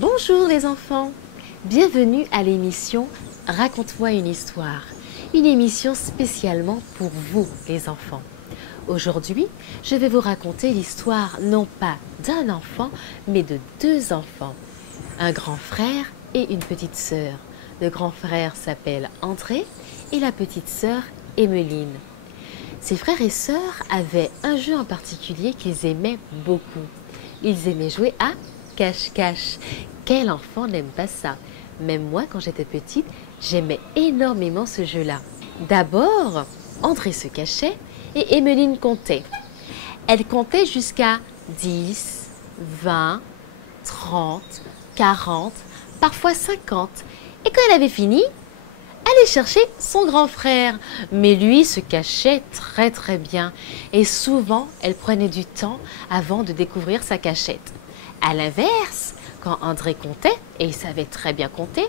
Bonjour les enfants, bienvenue à l'émission Raconte-moi une histoire, une émission spécialement pour vous les enfants. Aujourd'hui, je vais vous raconter l'histoire non pas d'un enfant, mais de deux enfants, un grand frère et une petite sœur. Le grand frère s'appelle André et la petite sœur Emmeline. Ces frères et sœurs avaient un jeu en particulier qu'ils aimaient beaucoup. Ils aimaient jouer à cache-cache. Quel enfant n'aime pas ça? Même moi, quand j'étais petite, j'aimais énormément ce jeu-là. D'abord, André se cachait et Emmeline comptait. Elle comptait jusqu'à 10, 20, 30, 40, parfois 50. Et quand elle avait fini, elle allait chercher son grand frère. Mais lui se cachait très bien. Et souvent, elle prenait du temps avant de découvrir sa cachette. À l'inverse, quand André comptait, et il savait très bien compter,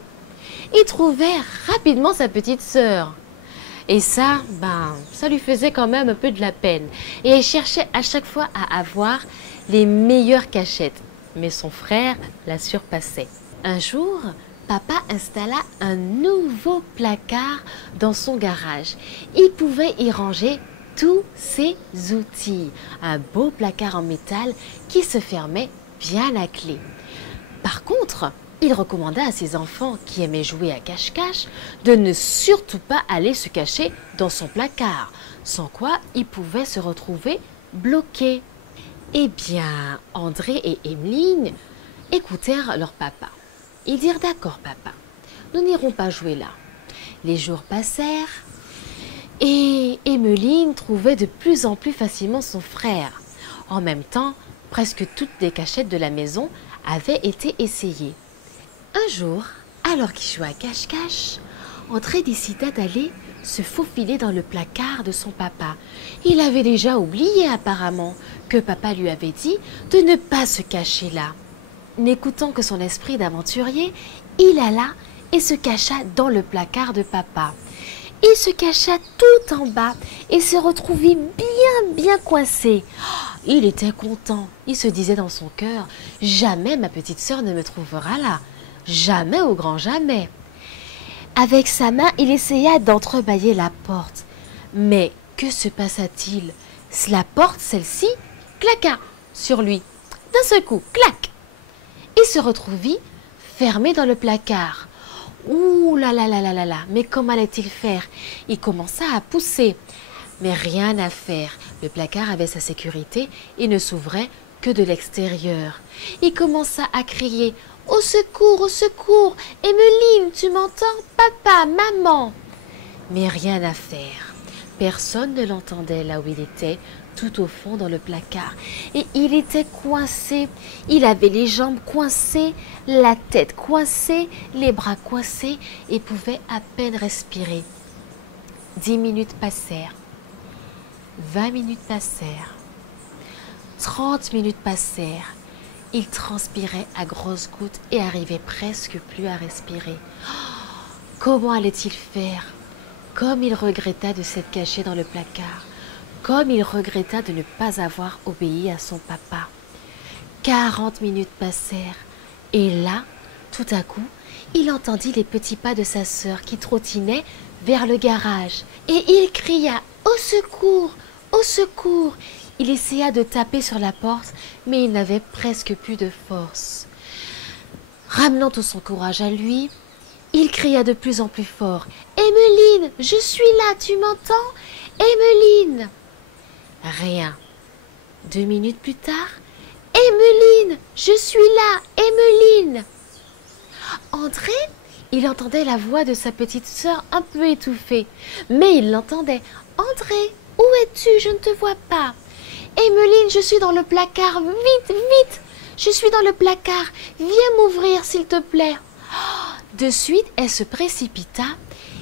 il trouvait rapidement sa petite sœur. Et ça lui faisait quand même un peu de la peine. Et elle cherchait à chaque fois à avoir les meilleures cachettes. Mais son frère la surpassait. Un jour, papa installa un nouveau placard dans son garage. Il pouvait y ranger tous ses outils. Un beau placard en métal qui se fermait bien à clé. Par contre, il recommanda à ses enfants qui aimaient jouer à cache-cache de ne surtout pas aller se cacher dans son placard, sans quoi ils pouvaient se retrouver bloqués. Eh bien, André et Emmeline écoutèrent leur papa. Ils dirent « D'accord papa, nous n'irons pas jouer là ». Les jours passèrent et Emmeline trouvait de plus en plus facilement son frère. En même temps, presque toutes les cachettes de la maison avaient été essayées. Un jour, alors qu'il jouait à cache-cache, André décida d'aller se faufiler dans le placard de son papa. Il avait déjà oublié apparemment que papa lui avait dit de ne pas se cacher là. N'écoutant que son esprit d'aventurier, il alla et se cacha dans le placard de papa. Il se cacha tout en bas et se retrouvait bien coincé. Il était content. Il se disait dans son cœur « Jamais ma petite sœur ne me trouvera là. Jamais au grand jamais. » Avec sa main, il essaya d'entrebâiller la porte. Mais que se passa-t-il? La porte, celle-ci, claqua sur lui. D'un seul coup, clac! Il se retrouvait fermé dans le placard. Ouh là là là là là là, mais comment allait-il faire? Il commença à pousser. Mais rien à faire, le placard avait sa sécurité et ne s'ouvrait que de l'extérieur. Il commença à crier « Au secours, au secours! Emmeline, tu m'entends? Papa, maman !» Mais rien à faire. Personne ne l'entendait là où il était, tout au fond dans le placard. Et il était coincé. Il avait les jambes coincées, la tête coincée, les bras coincés et pouvait à peine respirer. 10 minutes passèrent. 20 minutes passèrent. 30 minutes passèrent. Il transpirait à grosses gouttes et arrivait presque plus à respirer. Comment allait-il faire? Comme il regretta de s'être caché dans le placard. Comme il regretta de ne pas avoir obéi à son papa. 40 minutes passèrent. Et là, tout à coup, il entendit les petits pas de sa sœur qui trottinait vers le garage. Et il cria « Au secours! Au secours !» Il essaya de taper sur la porte, mais il n'avait presque plus de force. Ramenant tout son courage à lui, il cria de plus en plus fort « Emmeline, je suis là, tu m'entends? Emmeline !» Rien. 2 minutes plus tard, « Emmeline, je suis là, Emmeline !» André, il entendait la voix de sa petite sœur un peu étouffée, mais il l'entendait. « André, où es-tu? Je ne te vois pas. »« Emmeline, je suis dans le placard, vite, vite! Je suis dans le placard, viens m'ouvrir s'il te plaît. » De suite, elle se précipita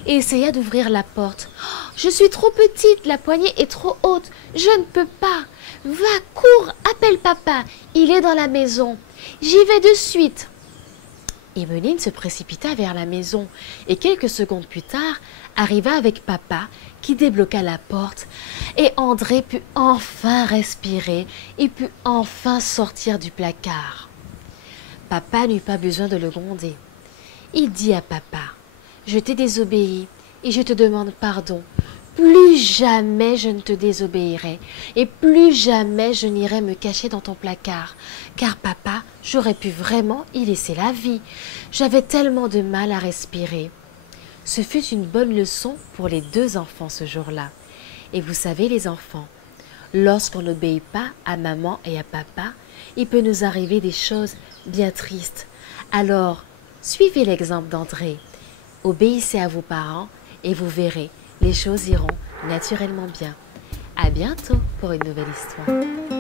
et essaya d'ouvrir la porte. « Je suis trop petite, la poignée est trop haute, je ne peux pas. Va, cours, appelle papa, il est dans la maison. J'y vais de suite. » Emmeline se précipita vers la maison et quelques secondes plus tard arriva avec papa qui débloqua la porte et André put enfin respirer et put enfin sortir du placard. Papa n'eut pas besoin de le gronder. Il dit à papa, « Je t'ai désobéi et je te demande pardon. Plus jamais je ne te désobéirai et plus jamais je n'irai me cacher dans ton placard. Car papa, j'aurais pu vraiment y laisser la vie. J'avais tellement de mal à respirer. » Ce fut une bonne leçon pour les deux enfants ce jour-là. Et vous savez les enfants, lorsqu'on n'obéit pas à maman et à papa, il peut nous arriver des choses bien tristes. Alors, suivez l'exemple d'André. Obéissez à vos parents et vous verrez, les choses iront naturellement bien. À bientôt pour une nouvelle histoire.